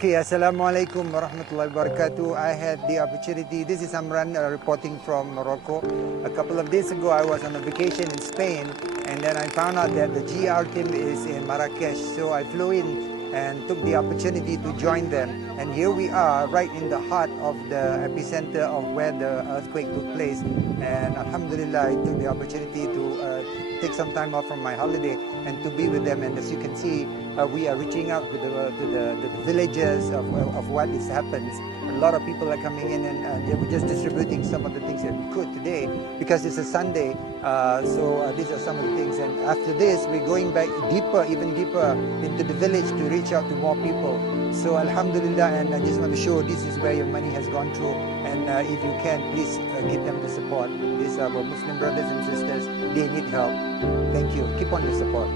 Okay, Assalamualaikum warahmatullahi wabarakatuh. I had the opportunity, this is Amran reporting from Morocco. A couple of days ago I was on a vacation in Spain, and then I found out that the GR team is in Marrakesh. So I flew in and took the opportunity to join them. And here we are right in the heart of the epicenter of where the earthquake took place. And Alhamdulillah, I took the opportunity to take some time off from my holiday and to be with them. And as you can see, we are reaching out to the villages of what has happened. A lot of people are coming in, and we're just distributing some of the things that we could today because it's a Sunday. So these are some of the things. And after this, we're going back deeper, even deeper into the village to reach out to more people. So Alhamdulillah, and I just want to show this is where your money has gone through. And if you can, please give them the support. These are our Muslim brothers and sisters. They need help. Thank you. Keep on your support.